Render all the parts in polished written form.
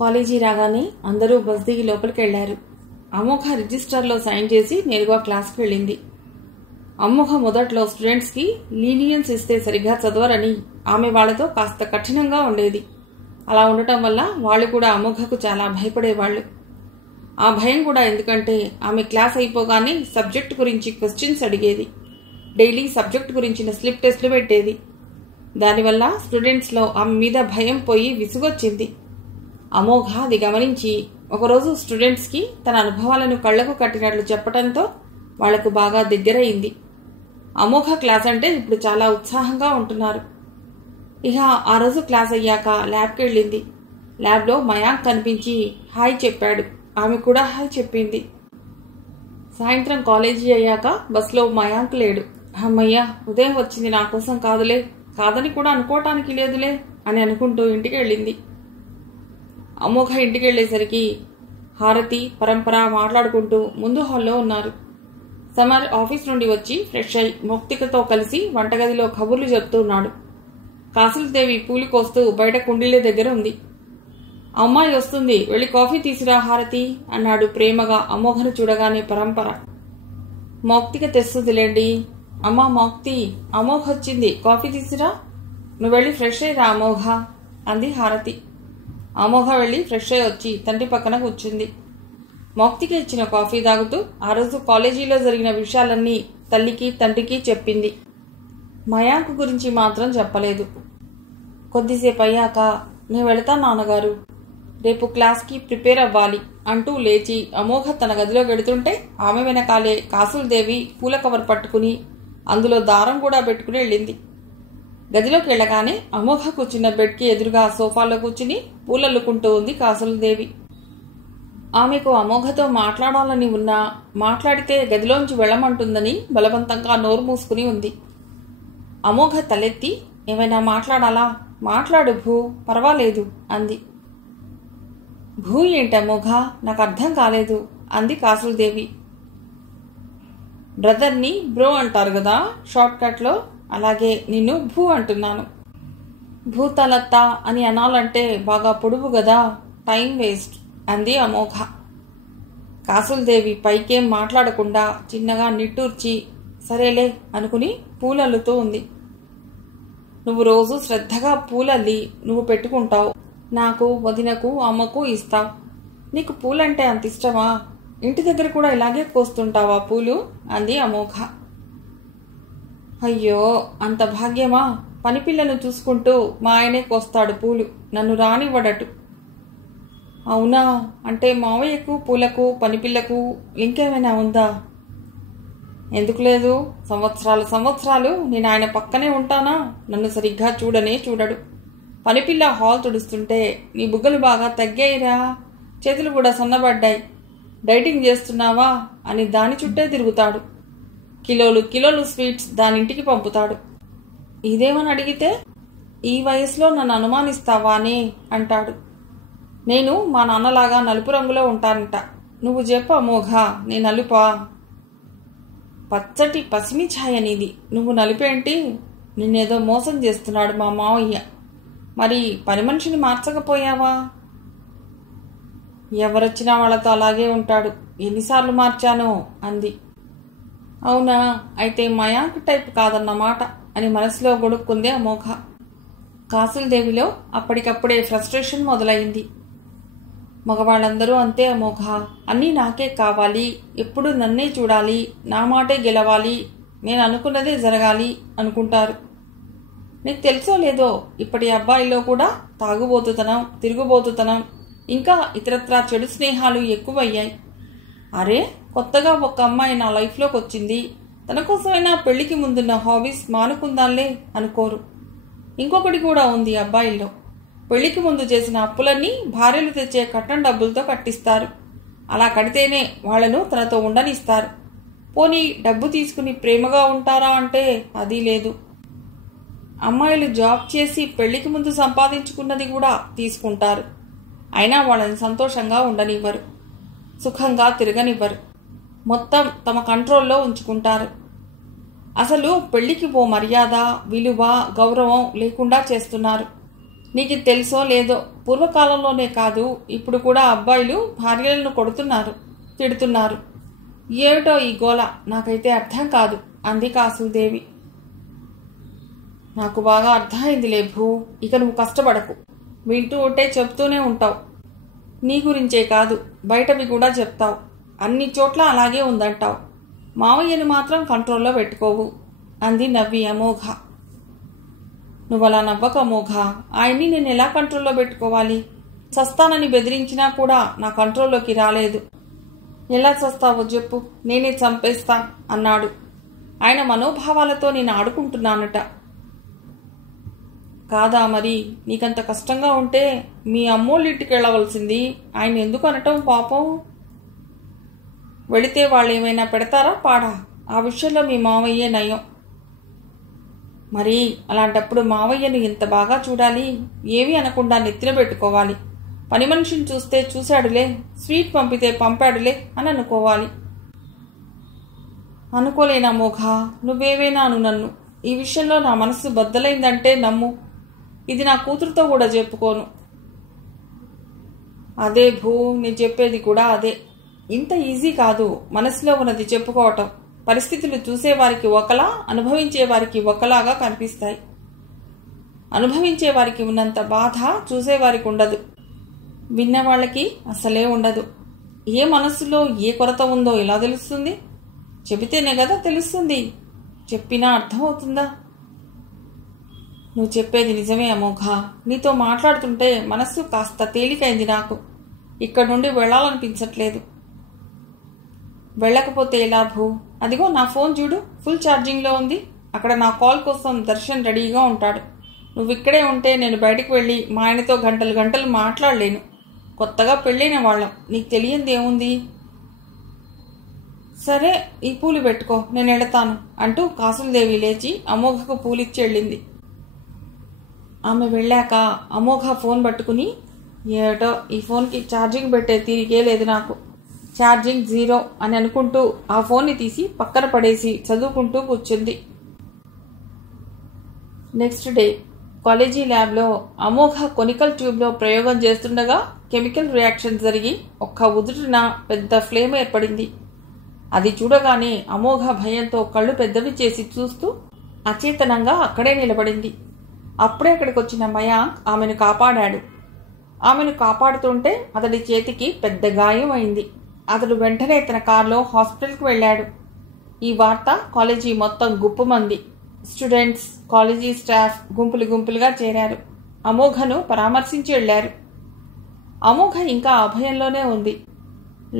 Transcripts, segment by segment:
College రాగానే అందరూ bus దిగి లోపలికి వెళ్లారు. అమోఘ రిజిస్టర్లో సైన్ చేసి నేరుగా క్లాస్కి వెళ్ళింది. అమోఘ మొదట్లో స్టూడెంట్స్కి లీనియన్స్ ఇస్తే సరిగ్గా చదవరని ఆమె వాళ్లతో కాస్త కఠినంగా ఉండేది. అలా ఉండటం వల్ల వాళ్ళు కూడా అమోఘకు చాలా భయపడేవాళ్లు. ఆ భయం కూడా ఎందుకంటే ఆమె క్లాస్ అయిపోగానే సబ్జెక్ట్ గురించి క్వశ్చన్స్ అడిగేది. డైలీ సబ్జెక్ట్ గురించిన స్లిప్ టెస్టులు పెట్టేది. దానివల్ల స్టూడెంట్స్లో ఆమె మీద భయం పోయి విసుగొచ్చింది. అమోఘ అది గమనించి ఒకరోజు స్టూడెంట్స్కి తన అనుభవాలను కళ్లకు కట్టినట్లు చెప్పడంతో వాళ్లకు బాగా దగ్గరయింది. అమోఘ క్లాస్ అంటే ఇప్పుడు చాలా ఉత్సాహంగా ఉంటున్నారు. ఇక ఆ రోజు క్లాస్ అయ్యాక ల్యాబ్కి వెళ్ళింది. ల్యాబ్లో మయాంక్ కనిపించి హాయ్ చెప్పాడు. ఆమె కూడా హాయ్ చెప్పింది. సాయంత్రం కాలేజీ అయ్యాక బస్లో మయాంక్ లేడు. అమ్మయ్య, ఉదయం వచ్చింది నా కోసం కాదులే, కాదని కూడా అనుకోవటానికి లేదులే అని అనుకుంటూ ఇంటికి వెళ్ళింది. అమోఘ ఇంటికి వెళ్లేసరికి హారతి, పరంపర మాట్లాడుకుంటూ ముందు హాల్లో ఉన్నారు. సమర్ ఆఫీస్ నుండి వచ్చి ఫ్రెష్ అయి మౌక్తికతో కలిసి వంటగదిలో కబుర్లు చెప్తున్నాడు. కాసులదేవి పూలు కోస్తూ బయట కుండీల దగ్గర ఉంది. అమ్మాయి వస్తుంది, వెళ్ళి కాఫీ తీసురా హారతి అన్నాడు ప్రేమగా అమోఘను చూడగానే పరంపర. మౌక్తిక తెస్తుందిలేండి. అమ్మా మౌక్తి, అమోఘ వచ్చింది, కాఫీ తీసురా, నువ్వు వెళ్ళి ఫ్రెష్ అయ్యిరా అమోఘ అంది హారతి. అమోఘ వెళ్ళి ఫ్రెష్ అయ్యి వచ్చి తండ్రి పక్కన కూర్చుంది. మౌక్తికి ఇచ్చిన కాఫీ తాగుతూ ఆ రోజు కాలేజీలో జరిగిన విషయాలన్నీ తల్లికి తండ్రికి చెప్పింది. మయాంక్ గురించి మాత్రం చెప్పలేదు. కొద్దిసేపు అయ్యాక నేను వెళతా నాన్నగారు, రేపు క్లాస్కి ప్రిపేర్ అవ్వాలి అంటూ లేచి అమోఘ తన గదిలో వెడుతుంటే ఆమె వెనకాలే కాసులదేవి పూల కవర్ పట్టుకుని అందులో దారం కూడా పెట్టుకుని వెళ్ళింది. గదిలోకి వెళ్ళగానే అమోఘ కూర్చున్న బెడ్కి ఎదురుగా సోఫాలో కూర్చుని పూలల్లుకుంటూ ఉంది కాసులదేవి. ఆమెకు అమోఘతో మాట్లాడాలని ఉన్నా మాట్లాడితే గదిలోంచి వెళ్లమంటుందని బలవంతంగా నోరు మూసుకుని ఉంది. అమోఘ తలెత్తి ఏమైనా మాట్లాడాలా? మాట్లాడు భూ, పర్వాలేదు అంది. భూ ఏంటి అమోఘ, నాకు అర్థం కాలేదు అంది కాసులదేవి. బ్రదర్ని బ్రో అంటారు కదా షార్ట్ కట్లో, అలాగే నిన్ను భూ అంటున్నాను. భూతలత్త అని అనాలంటే బాగా పొడువు గదా, టైం వేస్ట్ అంది అమోఘ. కాసులదేవి పైకేం మాట్లాడకుండా చిన్నగా నిట్టూర్చి సరేలే అనుకుని పూలల్లుతూ ఉంది. నువ్వు రోజు శ్రద్ధగా పూలల్లి నువ్వు పెట్టుకుంటావు, నాకు వదినకు అమ్మకు ఇస్తావు. నీకు పూలంటే అంత ఇష్టమా? ఇంటి దగ్గర కూడా ఇలాగే కోస్తుంటావా పూలు అంది అమోఘ. అయ్యో అంత భాగ్యమా, పనిపిల్లను చూసుకుంటూ మా ఆయనే కోస్తాడు పూలు, నన్ను రానివ్వడటు. అవునా, అంటే మావయ్యకు పూలకు పనిపిల్లకు ఇంకేమైనా ఉందా? ఎందుకు లేదు, సంవత్సరాలు నేను ఆయన పక్కనే ఉంటానా, నన్ను సరిగ్గా చూడనే చూడడు. పనిపిల్ల హాల్ తుడుస్తుంటే నీ బుగ్గలు బాగా తగ్గాయిరా, చేతులు కూడా సన్నబడ్డాయి, డైటింగ్ చేస్తున్నావా అని దాని చుట్టే తిరుగుతాడు. కిలోలు స్వీట్స్ దానింటికి పంపుతాడు. ఇదేమని అడిగితే ఈ వయసులో నన్ను అనుమానిస్తావానే అంటాడు. నేను మా నాన్నలాగా నలుపు రంగులో ఉంటానంట. నువ్వు చెప్పు అమోఘ, నేను నలుపా? పచ్చటి పసిమి ఛాయ నీది, నువ్వు నలుపేంటి? నిన్నేదో మోసం చేస్తున్నాడు మా మావయ్య. మరి పని మనిషిని మార్చకపోయావా? ఎవరొచ్చినా వాళ్ళతో అలాగే ఉంటాడు, ఎన్నిసార్లు మార్చానో అంది. అవునా, అయితే మయాంక్ టైప్ కాదన్నమాట అని మనసులో గొడుక్కుంది అమోఘ. కాసులదేవిలో అప్పటికప్పుడే ఫ్రస్ట్రేషన్ మొదలైంది. మగవాళ్ళందరూ అంతే అమోఘ, అన్నీ నాకే కావాలి, ఎప్పుడు నన్నే చూడాలి, నా మాటే గెలవాలి, నేను అనుకున్నదే జరగాలి అనుకుంటారు. నీకు తెలుసో లేదో ఇప్పటి అబ్బాయిలో కూడా తాగుబోతుతనం, తిరుగుబోతుతనం, ఇంకా ఇతరత్రా చెడు స్నేహాలు ఎక్కువయ్యాయి. అరే, కొత్తగా ఒక అమ్మాయి నా లైఫ్లోకి వచ్చింది, తన కోసమైనా పెళ్లికి ముందున్న హాబీస్ మానుకుందాంలే అనుకోరు. ఇంకొకటి కూడా ఉంది అబ్బాయిల్లో, పెళ్లికి ముందు చేసిన అప్పులన్నీ భార్యలు తెచ్చే కట్నం డబ్బులతో కట్టిస్తారు. అలా కడితేనే వాళ్లను తనతో ఉండనిస్తారు. పోనీ డబ్బు తీసుకుని ప్రేమగా ఉంటారా అంటే అది లేదు. అమ్మాయిలు జాబ్ చేసి పెళ్లికి ముందు సంపాదించుకున్నది కూడా తీసుకుంటారు. అయినా వాళ్ళని సంతోషంగా ఉండనివ్వరు, సుఖంగా తిరగనివ్వరు, మొత్తం తమ కంట్రోల్లో ఉంచుకుంటారు. అసలు పెళ్లికి ఓ మర్యాద, విలువ, గౌరవం లేకుండా చేస్తున్నారు. నీకు తెలుసో లేదో, పూర్వకాలంలోనే కాదు ఇప్పుడు కూడా అబ్బాయిలు భార్యలను కొడుతున్నారు, తిడుతున్నారు. ఏమిటో ఈ గోల, నాకైతే అర్థం కాదు అంది కాసుదేవి. నాకు బాగా అర్థమైందిలే భూ, ఇక నువ్వు కష్టపడకు. వింటూ ఉంటే చెప్తూనే ఉంటావు. నీ గురించే కాదు, బయటవి కూడా చెప్తావు. అన్ని చోట్ల అలాగే ఉందంటావు. మావయ్యని మాత్రం కంట్రోల్లో పెట్టుకోవు అంది నవ్వి అమోఘ. నువ్వలా నవ్వక అమోఘ, ఆయన్ని నేను ఎలా కంట్రోల్లో పెట్టుకోవాలి? చస్తానని బెదిరించినా కూడా నా కంట్రోల్లోకి రాలేదు. ఎలా చస్తావో చెప్పు, నేనే చంపేస్తా అన్నాడు. ఆయన మనోభావాలతో నేను ఆడుకుంటున్నానట. కాదా మరి, నీకంత కష్టంగా ఉంటే మీ అమ్మోళ్ళింటికి వెళ్ళవలసింది. ఆయన ఎందుకు అనటం పాపం? వెళితే వాళ్ళు ఏమైనా పెడతారా పాడా? ఆ విషయంలో మీ మావయ్యే నయం. మరి అలాంటప్పుడు మావయ్యను ఇంత బాగా చూడాలి, ఏమీ అనకుండా నెత్తిన పెట్టుకోవాలి. పని మనిషిని చూస్తే చూశాడులే, స్వీట్ పంపితే పంపాడులే అని అనుకోవాలి. అనుకోలేనా మోఘ, నువ్వేవేనా అను నన్ను. ఈ విషయంలో నా మనసు బద్దలైందంటే నమ్ము, ఇది నా కూతురుతో కూడా చెప్పుకోను. అదే భూ, నేను చెప్పేది కూడా అదే. ఇంత ఈజీ కాదు మనసులో ఉన్నది చెప్పుకోవటం. పరిస్థితులు చూసేవారికి ఒకలా, అనుభవించేవారికి ఒకలాగా కనిపిస్తాయి. అనుభవించేవారికి ఉన్నంత బాధ చూసేవారికి ఉండదు, విన్నవాళ్ళకి అసలే ఉండదు. ఏ మనస్సులో ఏ కొరత ఉందో ఎలా తెలుస్తుంది? చెబితేనే కదా తెలుస్తుంది. చెప్పినా అర్థమవుతుందా? నువ్వు చెప్పేది నిజమే అమోఘ. నీతో మాట్లాడుతుంటే మనస్సు కాస్త తేలికైంది నాకు. ఇక్కడ నుండి వెళ్ళాలనిపించట్లేదు. వెళ్ళకపోతే ఎలా భూ? అదిగో నా ఫోన్ చూడు, ఫుల్ ఛార్జింగ్లో ఉంది. అక్కడ నా కాల్ కోసం దర్శన్ రెడీగా ఉంటాడు. నువ్వు ఇక్కడే ఉంటే నేను బయటకు వెళ్ళి మా ఆయనతో గంటలు గంటలు మాట్లాడలేను. కొత్తగా పెళ్ళైన వాళ్ళం, నీకు తెలియంది ఏముంది? సరే, ఈ పూలు పెట్టుకో, నేను వెళతాను అంటూ కాసులదేవి లేచి అమోఘకు పూలిచ్చి వెళ్ళింది. ఆమె వెళ్ళాక అమోఘ ఫోన్ పట్టుకుని, ఏటో ఈ ఫోన్కి ఛార్జింగ్ పెట్టే తీరికే లేదు నాకు, ఛార్జింగ్ 0 అని అనుకుంటూ ఆ ఫోన్ని తీసి పక్కన పడేసి చదువుకుంటూ కూర్చుంది. నెక్స్ట్ డే కాలేజీ ల్యాబ్లో అమోఘ కొనికల్ ట్యూబ్లో ప్రయోగం చేస్తుండగా కెమికల్ రియాక్షన్ జరిగి ఒక్క ఉదుటిన పెద్ద ఫ్లేమ్ ఏర్పడింది. అది చూడగానే అమోఘ భయంతో కళ్ళు పెద్దవి చేసి చూస్తూ అచేతనంగా అక్కడే నిలబడింది. అప్పుడే అక్కడికి వచ్చిన మయాంక్ ఆమెను కాపాడాడు. ఆమెను కాపాడుతుంటే అతడి చేతికి పెద్ద గాయం అయింది. అతడు వెంటనే తన కారులో హాస్పిటల్కి వెళ్ళాడు. ఈ వార్త కాలేజీ మొత్తం గుప్పుమంది. స్టూడెంట్స్, కాలేజీ స్టాఫ్ గుంపులు గుంపులుగా చేరారు. అమోఘను పరామర్శించి వెళ్లారు. అమోఘ ఇంకా అభయంలోనే ఉంది.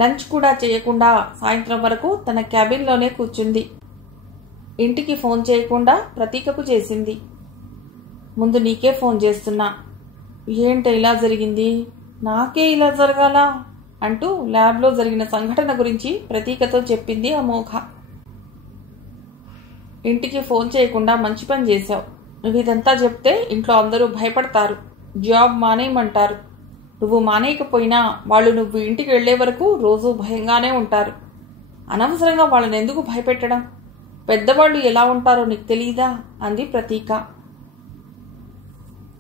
లంచ్ కూడా చేయకుండా సాయంత్రం వరకు తన క్యాబిన్లోనే కూర్చుంది. ఇంటికి ఫోన్ చేయకుండా ప్రతీకకు చేసింది. ముందు నీకే ఫోన్ చేస్తున్నా. ఏంట ఇలా జరిగింది, నాకే ఇలా జరగాలా అంటూ ల్యాబ్లో జరిగిన సంఘటన గురించి ప్రతీకతో చెప్పింది అమోఘ. ఇంటికి ఫోన్ చేయకుండా మంచి పని చేశావు. నువ్వు ఇదంతా చెప్తే ఇంట్లో అందరూ భయపడతారు, జాబ్ మానేయమంటారు. నువ్వు మానేయకపోయినా వాళ్ళు నువ్వు ఇంటికి వెళ్లే వరకు రోజూ భయంగానే ఉంటారు. అనవసరంగా వాళ్ళని ఎందుకు భయపెట్టడం? పెద్దవాళ్ళు ఎలా ఉంటారో నీకు తెలీదా అంది ప్రతీక.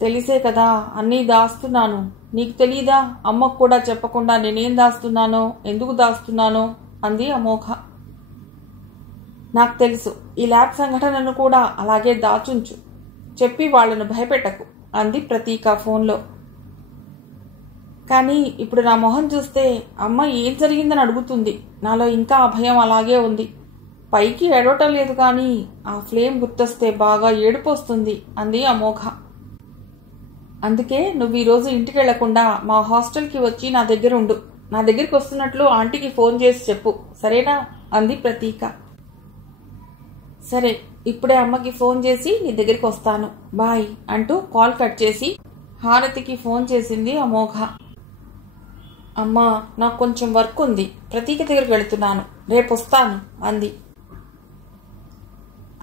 తెలిసే కదా అన్నీ దాస్తున్నాను. నీకు తెలీదా అమ్మకు కూడా చెప్పకుండా నేనేం దాస్తున్నానో, ఎందుకు దాస్తున్నానో అంది అమోఘ. నాకు తెలుసు, ఈ ల్యాబ్ సంఘటనను కూడా అలాగే దాచుంచు, చెప్పి వాళ్లను భయపెట్టకు అంది ప్రతీక ఫోన్లో. కానీ ఇప్పుడు నా మొహం చూస్తే అమ్మ ఏం జరిగిందని అడుగుతుంది. నాలో ఇంకా ఆ భయం అలాగే ఉంది. పైకి ఏడవటం లేదు కానీ ఆ ఫ్లేమ్ గుర్తొస్తే బాగా ఏడుపోస్తుంది అంది అమోఘ. అందుకే నువ్వు ఈరోజు ఇంటికి వెళ్లకుండా మా హాస్టల్కి వచ్చి నా దగ్గర ఉండు. నా దగ్గరికి వస్తున్నట్లు ఆంటీకి ఫోన్ చేసి చెప్పు, సరేనా అంది ప్రతీక. సరే, ఇప్పుడే అమ్మకి ఫోన్ చేసి నీ దగ్గరికి వస్తాను, బాయ్ అంటూ కాల్ కట్ చేసి హారతికి ఫోన్ చేసింది అమోఘ. అమ్మా, నాకు కొంచెం వర్క్ ఉంది, ప్రతీక దగ్గరికి వెళుతున్నాను, రేపు వస్తాను అంది.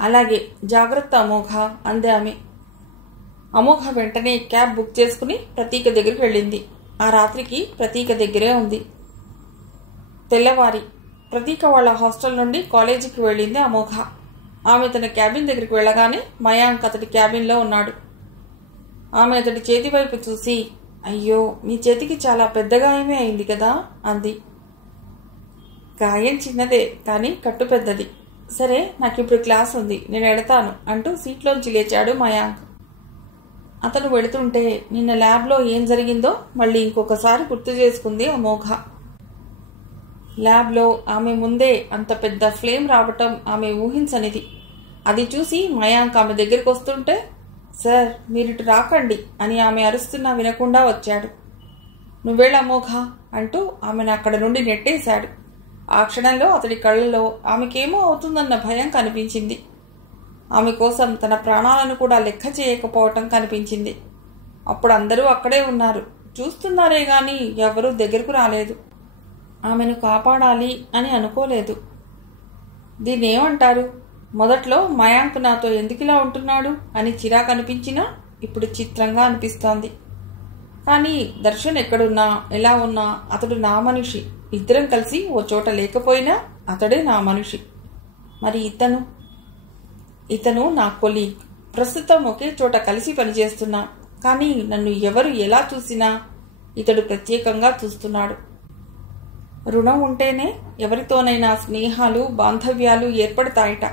అలాగే, జాగ్రత్త అమోఘ అంది ఆమె. అమోఘ వెంటనే క్యాబ్ బుక్ చేసుకుని ప్రతీక దగ్గరికి వెళ్ళింది. ఆ రాత్రికి ప్రతీక దగ్గరే ఉంది. తెల్లవారి ప్రతీక వాళ్ళ హాస్టల్ నుండి కాలేజీకి వెళ్ళింది అమోఘ. ఆమె తన క్యాబిన్ దగ్గరికి వెళ్ళగానే మయాంక్ అతడి క్యాబిన్లో ఉన్నాడు. ఆమె అతడి చేతి వైపు చూసి, అయ్యో, మీ చేతికి చాలా పెద్ద గాయమే అయింది కదా అంది. గాయం చిన్నదే, కానీ కట్టు పెద్దది. సరే, నాకిప్పుడు క్లాస్ ఉంది, నేను ఎడతాను అంటూ సీట్లోంచి లేచాడు మయాంక్. అతను వెళుతుంటే నిన్న ల్యాబ్లో ఏం జరిగిందో మళ్ళీ ఇంకొకసారి గుర్తు చేసుకుంది అమోఘ. ల్యాబ్లో ఆమె ముందే అంత పెద్ద ఫ్లేమ్ రావటం ఆమె ఊహించనిది. అది చూసి మయాంక్ ఆమె దగ్గరికి వస్తుంటే, సార్, మీరిటు రాకండి అని ఆమె అరుస్తున్నా వినకుండా వచ్చాడు. నువ్వేళ అమోఘ అంటూ ఆమెను అక్కడ నుండి నెట్టేశాడు. ఆ క్షణంలో అతడి కళ్ళలో ఆమెకేమో అవుతుందన్న భయం కనిపించింది. ఆమె కోసం తన ప్రాణాలను కూడా లెక్క చేయకపోవటం కనిపించింది. అప్పుడు అందరూ అక్కడే ఉన్నారు, చూస్తున్నారే గాని ఎవరూ దగ్గరకు రాలేదు. ఆమెను కాపాడాలి అని అనుకోలేదు. దీన్నేమంటారు? మొదట్లో మయాంక్ నాతో ఎందుకిలా ఉంటున్నాడు అని చిరాకు అనిపించినా ఇప్పుడు చిత్రంగా అనిపిస్తోంది. కానీ దర్శన్ ఎక్కడున్నా ఎలా ఉన్నా అతడు నా మనిషి. ఇద్దరం కలిసి ఓ చోట లేకపోయినా అతడే నా మనిషి. మరి ఇతను నా కొలీగ్. ప్రస్తుతం ఒకే చోట కలిసి పనిచేస్తున్నా. కానీ నన్ను ఎవరు ఎలా చూసినా ఇతడు ప్రత్యేకంగా చూస్తున్నాడు. రుణం ఉంటేనే ఎవరితోనైనా స్నేహాలు, బాంధవ్యాలు ఏర్పడతాయట.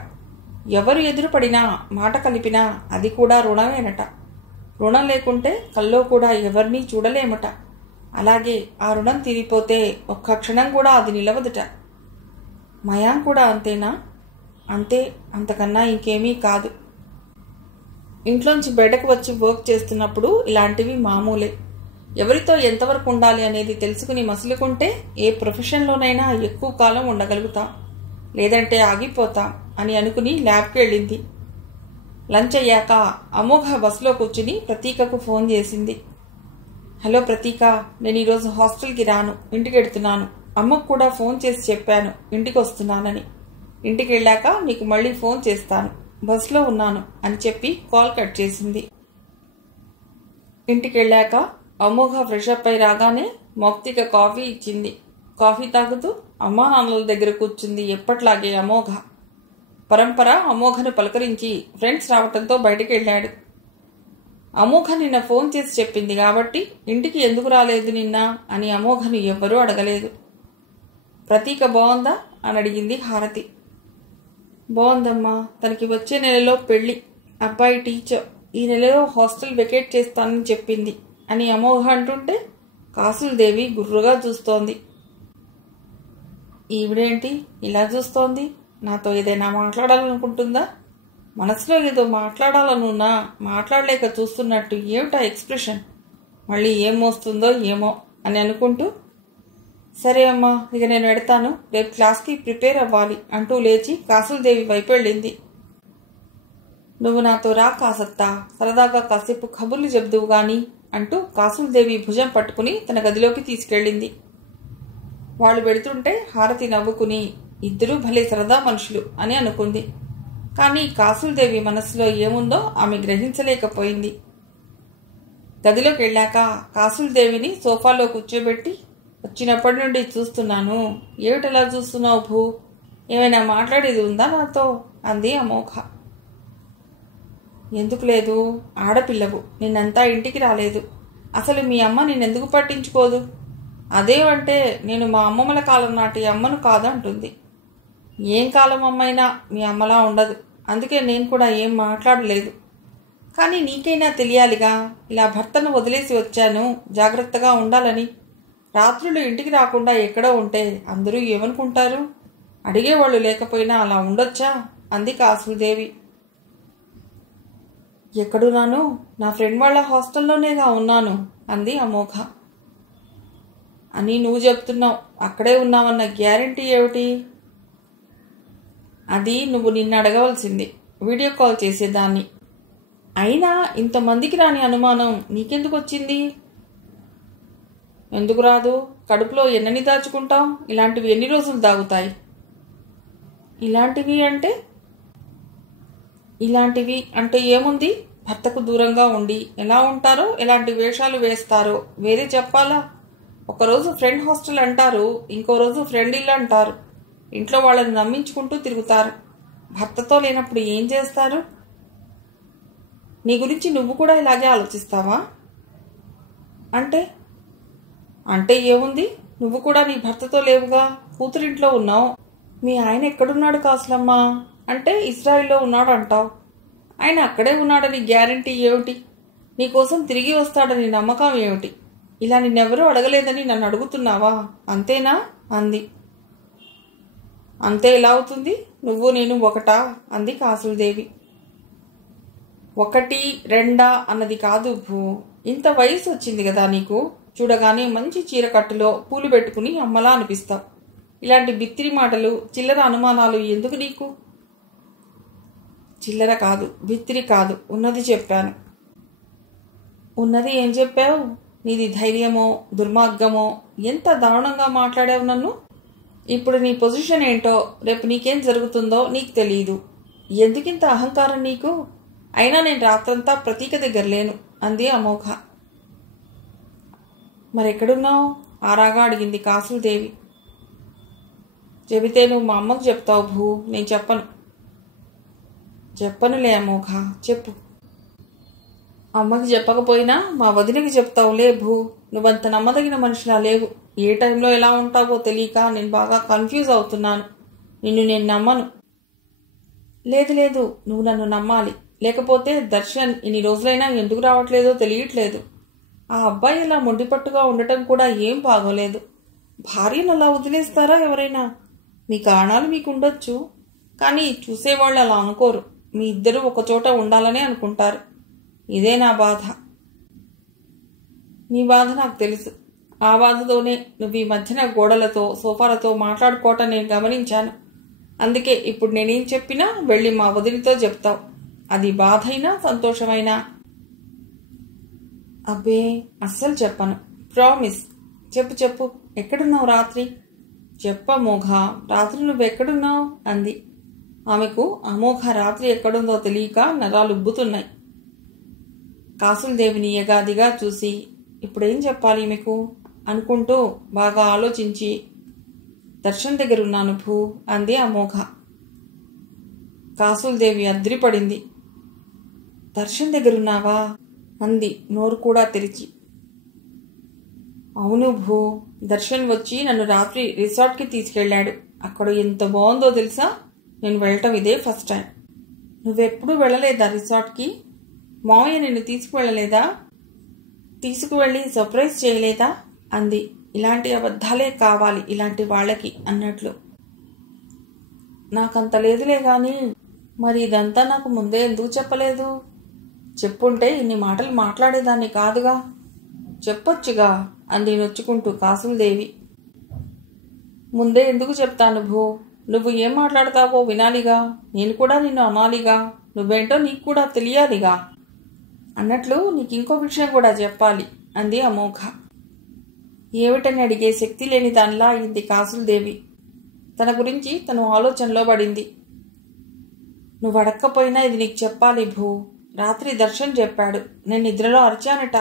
ఎవరు ఎదురుపడినా, మాట కలిపినా అది కూడా రుణమేనట. రుణం లేకుంటే కల్లో కూడా ఎవరినీ చూడలేమట. అలాగే ఆ రుణం తీరిపోతే ఒక్క క్షణం కూడా అది నిలవదుట. మయాంక్ కూడా అంతేనా? అంతే, అంతకన్నా ఇంకేమీ కాదు. ఇంట్లోంచి బయటకు వచ్చి వర్క్ చేస్తున్నప్పుడు ఇలాంటివి మామూలే. ఎవరితో ఎంతవరకు ఉండాలి అనేది తెలుసుకుని మసులుకుంటే ఏ ప్రొఫెషన్లోనైనా ఎక్కువ కాలం ఉండగలుగుతాం, లేదంటే ఆగిపోతాం అని అనుకుని ల్యాబ్కి వెళ్ళింది. లంచ్ అయ్యాక అమోఘ బస్సులో కూర్చుని ప్రతీకకు ఫోన్ చేసింది. హలో ప్రతీక, నేను ఈరోజు హాస్టల్కి రాను, ఇంటికి వెడుతున్నాను. అమ్మకు కూడా ఫోన్ చేసి చెప్పాను ఇంటికి వస్తున్నానని. ఇంటికి వెళ్ళాక నీకు మళ్ళీ ఫోన్ చేస్తాను, బస్సులో ఉన్నాను అని చెప్పి కాల్ కట్ చేసింది. ఇంటికి వెళ్ళాక అమోఘ ఫ్రెషప్ అయి రాగానే మౌక్తిక కాఫీ ఇచ్చింది. కాఫీ తాగుతూ అమ్మా నాన్నల దగ్గర కూర్చుంది ఎప్పట్లాగే అమోఘ. పరంపర అమోఘను పలకరించి ఫ్రెండ్స్ రావటంతో బయటికి వెళ్ళాడు. అమోఘ నిన్న ఫోన్ చేసి చెప్పింది కాబట్టి ఇంటికి ఎందుకు రాలేదు నిన్న అని అమోఘను ఎవ్వరూ అడగలేదు. ప్రతీక బాగుందా అని అడిగింది హారతి. బాగుందమ్మా, తనకి వచ్చే నెలలో పెళ్లి, అబ్బాయి టీచర్, ఈ నెలలో హాస్టల్ వెకేట్ చేస్తానని చెప్పింది అని అమోఘ అంటుంటే కాసులదేవి గుర్రుగా చూస్తోంది. ఈవిడేంటి ఇలా చూస్తోంది? నాతో ఏదైనా మాట్లాడాలనుకుంటుందా? మనసులో ఏదో మాట్లాడాలనున్నా మాట్లాడలేక చూస్తున్నట్టు ఏమిటా ఎక్స్ప్రెషన్? మళ్ళీ ఏం మోస్తుందో ఏమో అని అనుకుంటూ, సరే అమ్మా, ఇక నేను వెడతాను, రేపు క్లాస్కి ప్రిపేర్ అవ్వాలి అంటూ లేచి కాసులదేవి వైపు వెళ్ళింది. నువ్వు నాతో రా కాసత్తా, సరదాగా కాసేపు కబుర్లు చెబుదువు గాని అంటూ కాసులదేవి భుజం పట్టుకుని తన గదిలోకి తీసుకెళ్ళింది. వాళ్ళు వెళుతుంటే హారతి నవ్వుకుని ఇద్దరూ భలే సరదా మనుషులు అని అనుకుంది. కానీ కాసులదేవి మనసులో ఏముందో ఆమె గ్రహించలేకపోయింది. గదిలోకి వెళ్ళాక కాసులదేవిని సోఫాలో కూర్చోబెట్టి, వచ్చినప్పటి నుండి చూస్తున్నాను, ఏమిటలా చూస్తున్నావు భూ? ఏమైనా మాట్లాడేది ఉందా నాతో అంది అమోఘ. ఎందుకు లేదు, ఆడపిల్లవు, నిన్నంతా ఇంటికి రాలేదు. అసలు మీ అమ్మ నిన్నెందుకు పట్టించుకోదు? అదేమంటే నేను మా అమ్మమ్మల కాలం నాటి అమ్మను కాదు అంటుంది. ఏం కాలం అమ్మైనా మీ అమ్మలా ఉండదు, అందుకే నేను కూడా ఏం మాట్లాడలేదు. కానీ నీకైనా తెలియాలిగా, ఇలా భర్తను వదిలేసి వచ్చాను, జాగ్రత్తగా ఉండాలని. రాత్రులు ఇంటికి రాకుండా ఎక్కడో ఉంటే అందరూ ఏమనుకుంటారు? అడిగేవాళ్ళు లేకపోయినా అలా ఉండొచ్చా అంది కాసులదేవి. ఎక్కడున్నాను? నా ఫ్రెండ్ వాళ్ళ హాస్టల్లోనేగా ఉన్నాను అంది అమోఘ. అని నువ్వు చెప్తున్నావు, అక్కడే ఉన్నావన్న గ్యారెంటీ ఏమిటి? అది నువ్వు నిన్న అడగవలసింది, వీడియో కాల్ చేసేదాన్ని. అయినా ఇంతమందికి రాని అనుమానం నీకెందుకు వచ్చింది? ఎందుకు రాదు? కడుపులో ఎన్నని దాచుకుంటాం? ఇలాంటివి ఎన్ని రోజులు దాగుతాయి? ఇలాంటివి అంటే ఏముంది? భర్తకు దూరంగా ఉండి ఎలా ఉంటారో, ఎలాంటి వేషాలు వేస్తారో వేరే చెప్పాలా? ఒకరోజు ఫ్రెండ్ హాస్టల్ అంటారు, ఇంకో రోజు ఫ్రెండ్ ఇల్లు అంటారు. ఇంట్లో వాళ్ళని నమ్మించుకుంటూ తిరుగుతారు. భర్తతో లేనప్పుడు ఏం చేస్తారు? నీ గురించి నువ్వు కూడా ఇలాగే ఆలోచిస్తావా? అంటే అంటే ఏముంది, నువ్వు కూడా నీ భర్తతో లేవుగా, కూతురింట్లో ఉన్నావు. మీ ఆయన ఎక్కడున్నాడు కాసులమ్మా అంటే ఇజ్రాయిల్లో ఉన్నాడు అంటావు. ఆయన అక్కడే ఉన్నాడని గ్యారంటీ ఏమిటి? నీకోసం తిరిగి వస్తాడని నమ్మకం ఏమిటి? ఇలా నిన్నెవరూ అడగలేదని నన్ను అడుగుతున్నావా? అంతేనా అంది. అంతే ఎలా అవుతుంది? నువ్వు నేను ఒకటా అంది కాసులదేవి. ఒకటి రెండా అన్నది కాదు భూ, ఇంత వయసు వచ్చింది కదా నీకు, చూడగానే మంచి చీరకట్టులో పూలు పెట్టుకుని అమ్మలా అనిపిస్తావు. ఇలాంటి బిత్తిరి మాటలు, చిల్లర అనుమానాలు ఎందుకు నీకు? చిల్లర కాదు, బిత్తిరి కాదు, ఉన్నది చెప్పాను. ఉన్నది ఏం చెప్పావు? నీది ధైర్యమో దుర్మార్గమో, ఎంత దారుణంగా మాట్లాడావు నన్ను. ఇప్పుడు నీ పొజిషన్ ఏంటో, రేపు నీకేం జరుగుతుందో నీకు తెలియదు. ఎందుకింత అహంకారం నీకు? అయినా నేను రాత్రంతా ప్రతీక దగ్గర లేను అంది అమోఘ. మరెక్కడున్నావు ఆరాగా అడిగింది కాసులదేవి. చెబితే నువ్వు మా అమ్మకు చెప్తావు భూ, నేను చెప్పను. చెప్పనులే అమోఘ, చెప్పు. అమ్మకి చెప్పకపోయినా మా వదినకి చెప్తావులే భూ, నువ్వంత నమ్మదగిన మనిషిలా లేవు. ఏ టైంలో ఎలా ఉంటావో తెలియక నేను బాగా కన్ఫ్యూజ్ అవుతున్నాను. నిన్ను నేను నమ్మను. లేదు లేదు, నువ్వు నన్ను నమ్మాలి. లేకపోతే దర్శన్ ఇన్ని రోజులైనా ఎందుకు రావట్లేదో తెలియట్లేదు. ఆ అబ్బాయి ఇలా మొండిపట్టుగా ఉండటం కూడా ఏం బాగోలేదు. భార్యను అలా వదిలేస్తారా ఎవరైనా? మీ కారణాలు మీకుండొచ్చు, కానీ చూసేవాళ్ళు అలా అనుకోరు. మీ ఇద్దరూ ఒకచోట ఉండాలనే అనుకుంటారు. ఇదే నా బాధ. నీ బాధ నాకు తెలుసు. ఆ బాధతోనే నువ్వు ఈ మధ్యన గోడలతో సోఫాలతో మాట్లాడుకోవటం నేను గమనించాను. అందుకే ఇప్పుడు నేనేం చెప్పినా వెళ్ళి మా వదిలితో చెప్తావు. అది బాధ అయినా సంతోషమైనా. అబ్బే అస్సలు చెప్పను, ప్రామిస్. చెప్పు చెప్పు, ఎక్కడున్నావు రాత్రి? చెప్పమోఘ, రాత్రి నువ్వెక్కడున్నావు అంది. ఆమెకు అమోఘ రాత్రి ఎక్కడుందో తెలియక నరాలు ఉబ్బుతున్నాయి. కాసులదేవిని ఎగాదిగా చూసి ఇప్పుడేం చెప్పాలి మీకు అనుకుంటూ బాగా ఆలోచించి, దర్శన్ దగ్గరున్నాను భూ అంది అమోఘ. కాసులదేవి అద్రిపడింది. దర్శన్ దగ్గరున్నావా అంది నోరు కూడా తెరిచి. అవును భూ, దర్శన్ వచ్చి నన్ను రాత్రి రిసార్ట్కి తీసుకెళ్లాడు. అక్కడ ఎంత బాగుందో తెలుసా? నేను వెళ్ళటం ఇదే ఫస్ట్ టైం. నువ్వెప్పుడూ వెళ్ళలేదా రిసార్ట్కి? మావయ్య నిన్ను తీసుకువెళ్ళలేదా? తీసుకువెళ్ళి సర్ప్రైజ్ చేయలేదా అంది. ఇలాంటి అబద్ధాలే కావాలి ఇలాంటి వాళ్ళకి అన్నట్లు. నాకంత లేదులే గాని, మరి ఇదంతా నాకు ముందే ఎందుకు చెప్పలేదు? చెప్పుంటే ఇన్ని మాటలు మాట్లాడేదాన్ని కాదుగా. చెప్పొచ్చుగా అంది నొచ్చుకుంటూ కాసులదేవి. ముందే ఎందుకు చెప్తాను భూ, నువ్వు ఏం మాట్లాడతావో వినాలిగా. నేను కూడా నిన్ను అనాలిగా. నువ్వేంటో నీకు కూడా తెలియాలిగా. అన్నట్లు నీకు ఇంకో విషయం కూడా చెప్పాలి అంది అమోఘ. ఏమిటని అడిగే శక్తి లేని దానిలా అయింది కాసులదేవి. తన గురించి తను ఆలోచనలో పడింది. నువ్వు అడక్కపోయినా ఇది నీకు చెప్పాలి భూ. రాత్రి దర్శన్ చెప్పాడు. నేను నిద్రలో అరిచానట.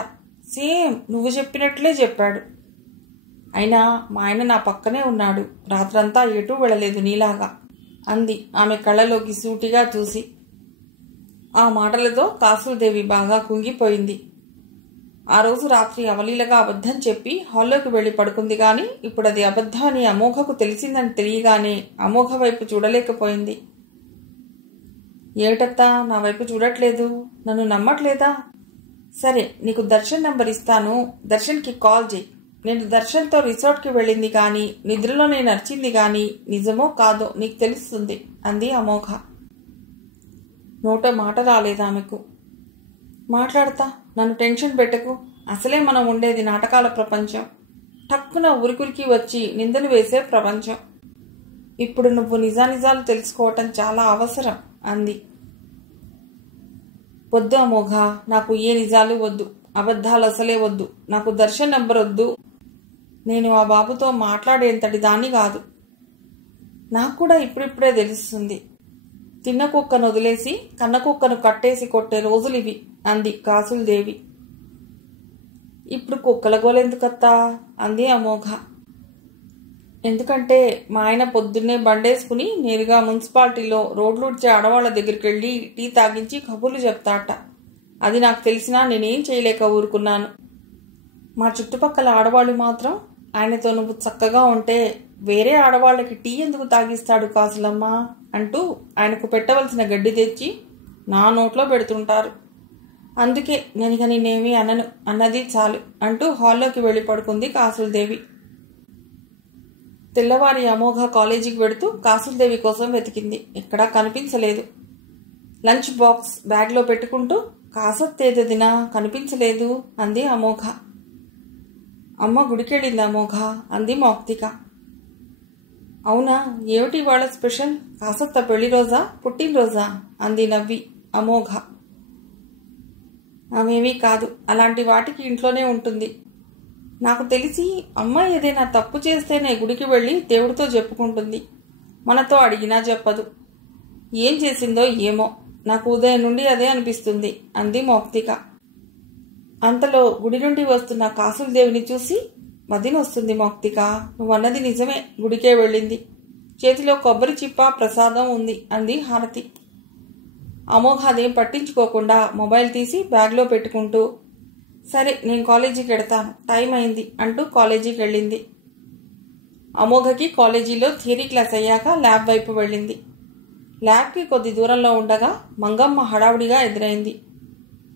సేమ్ నువ్వు చెప్పినట్లే చెప్పాడు. అయినా మా ఆయన నా పక్కనే ఉన్నాడు. రాత్రంతా ఎటూ వెళ్ళలేదు నీలాగా అంది ఆమె కళ్ళలోకి సూటిగా చూసి. ఆ మాటలతో కాసులదేవి బాగా కుంగిపోయింది. ఆ రోజు రాత్రి అవలీలగా అబద్ధం చెప్పి హాల్లోకి వెళ్లి పడుకుంది గాని, ఇప్పుడు అది అబద్ధం అని అమోఘకు తెలిసిందని తెలియగానే అమోఘ వైపు చూడలేకపోయింది. ఏమిటత్తా నా వైపు చూడట్లేదు? నన్ను నమ్మట్లేదా? సరే, నీకు దర్శన్ నంబర్ ఇస్తాను. దర్శన్కి కాల్ చేయి. నేను దర్శన్తో రిసార్ట్కి వెళ్ళింది కానీ, నిద్రలో నేను అరిచింది కానీ నిజమో కాదో నీకు తెలుస్తుంది అంది అమోఘ. నోట మాట రాలేదామెకు. మాట్లాడతా, నన్ను టెన్షన్ పెట్టకు. అసలే మనం ఉండేది నాటకాల ప్రపంచం. టక్కున ఉరికురికి వచ్చి నిందలు వేసే ప్రపంచం. ఇప్పుడు నువ్వు నిజానిజాలు తెలుసుకోవటం చాలా అవసరం అంది. వద్దు అమోఘ, నాకు ఏ నిజాలు వద్దు, అబద్ధాలు అసలే వద్దు. నాకు దర్శన్ నెంబర్ వద్దు. నేను ఆ బాబుతో మాట్లాడేంతటి దాన్ని కాదు. నాకు కూడా ఇప్పుడిప్పుడే తెలుస్తుంది. తిన్న కుక్కను వదిలేసి కన్న కుక్కను కట్టేసి కొట్టే రోజులివి అంది కాసులదేవి. ఇప్పుడు కుక్కల గోలెందుకత్తా అంది అమోఘ. ఎందుకంటే మా ఆయన పొద్దున్నే బండేసుకుని నేరుగా మున్సిపాలిటీలో రోడ్లుడ్చే ఆడవాళ్ల దగ్గరికి వెళ్ళి టీ తాగించి కబుర్లు చెప్తాట. అది నాకు తెలిసినా నేనేం చేయలేక ఊరుకున్నాను. మా చుట్టుపక్కల ఆడవాళ్ళు మాత్రం ఆయనతో నువ్వు చక్కగా ఉంటే వేరే ఆడవాళ్ళకి టీ ఎందుకు తాగిస్తాడు కాసులమ్మ అంటూ ఆయనకు పెట్టవలసిన గడ్డి తెచ్చి నా నోట్లో పెడుతుంటారు. అందుకే నేనిక నేనేమీ అనను, అన్నది చాలు అంటూ హాల్లోకి వెళ్ళి పడుకుంది కాసులదేవి. తెల్లవారి అమోఘ కాలేజీకి వెడుతూ కాసులదేవి కోసం వెతికింది. ఎక్కడా కనిపించలేదు. లంచ్ బాక్స్ బ్యాగ్లో పెట్టుకుంటూ కాసత్తేదినా కనిపించలేదు అంది అమోఘ. అమ్మ గుడికెళ్ళింది అమోఘ అంది మౌక్తిక. అవునా, ఏమిటి వాళ్ళ స్పెషల్? కాసత్త పెళ్లి రోజా పుట్టినరోజా అంది నవ్వి అమోఘ. ఆమెమీ కాదు, అలాంటి వాటికి ఇంట్లోనే ఉంటుంది. నాకు తెలిసి అమ్మాయి ఏదైనా తప్పు చేస్తేనే గుడికి వెళ్ళి దేవుడితో చెప్పుకుంటుంది. మనతో అడిగినా చెప్పదు. ఏం చేసిందో ఏమో, నాకు ఉదయం నుండి అదే అనిపిస్తుంది అంది మౌక్తిక. అంతలో గుడి నుండి వస్తున్న కాసులదేవిని చూసి వదినొస్తుంది మౌక్తిక, నువ్వన్నది నిజమే, గుడికే వెళ్ళింది. చేతిలో కొబ్బరి చిప్ప ప్రసాదం ఉంది అంది హారతి. అమోఘ అదేం పట్టించుకోకుండా మొబైల్ తీసి బ్యాగ్లో పెట్టుకుంటూ సరే నేను కాలేజీకి వెడతాను, టైం అయింది అంటూ కాలేజీకి వెళ్ళింది. అమోఘకి కాలేజీలో థియరీ క్లాస్ అయ్యాక ల్యాబ్ వైపు వెళ్ళింది. ల్యాబ్కి కొద్ది దూరంలో ఉండగా మంగమ్మ హడావుడిగా ఎదురైంది.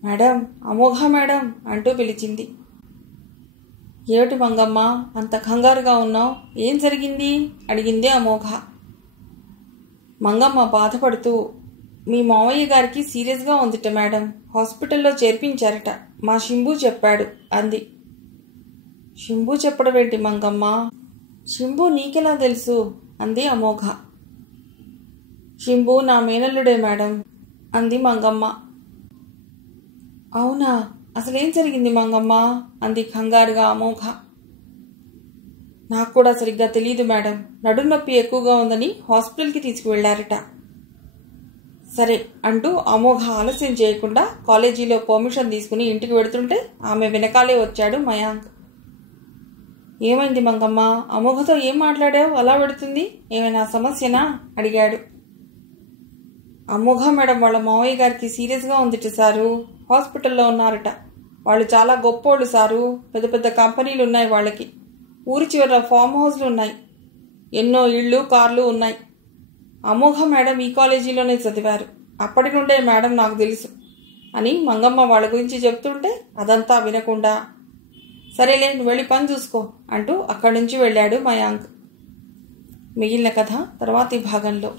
మేడం, అమోఘ మేడం అంటూ పిలిచింది. ఏమిటి మంగమ్మ అంత కంగారుగా ఉన్నావు, ఏం జరిగింది అడిగింది అమోఘ. మంగమ్మ బాధపడుతూ మీ మావయ్య గారికి సీరియస్గా ఉందిట మేడం, హాస్పిటల్లో చేర్పించారట, మా శంభు చెప్పాడు అంది. శంభు చెప్పడం ఏంటి మంగమ్మ? శంభు నీకెలా తెలుసు అంది అమోఘ. శంభు నా మేనల్లుడే మేడం అంది మంగమ్మ. అవునా, అసలేం జరిగింది మంగమ్మ అంది కంగారుగా అమోఘ. నాకు కూడా సరిగ్గా తెలియదు మేడం, నడుం నొప్పి ఎక్కువగా ఉందని హాస్పిటల్కి తీసుకువెళ్లారట. సరే అంటూ అమోఘ ఆలస్యం చేయకుండా కాలేజీలో పర్మిషన్ తీసుకుని ఇంటికి వెడుతుంటే ఆమె వెనకాలే వచ్చాడు మయాంక్. ఏమైంది మంగమ్మ, అమోఘతో ఏం మాట్లాడావు, అలా వెడుతుంది, ఏమైనా సమస్యనా అడిగాడు. అమోఘ మేడం వాళ్ళ మావయ్య గారికి సీరియస్గా ఉందిట సారు, హాస్పిటల్లో ఉన్నారట. వాళ్ళు చాలా గొప్పోళ్ళు సారు, పెద్ద పెద్ద కంపెనీలు ఉన్నాయి వాళ్ళకి, ఊరి చివర ఫామ్ హౌస్లు ఉన్నాయి, ఎన్నో ఇళ్ళు కార్లు ఉన్నాయి. అమోఘ మేడం ఈ కాలేజీలోనే చదివారు, అప్పటి నుండే మేడం నాకు తెలుసు అని మంగమ్మ వాళ్ళ గురించి చెప్తుంటే అదంతా వినకుండా సరేలే నువ్వు వెళ్ళి పని చూసుకో అంటూ అక్కడి నుంచి వెళ్ళాడు మయాంక్. మిగిలిన కథ తర్వాతి భాగంలో.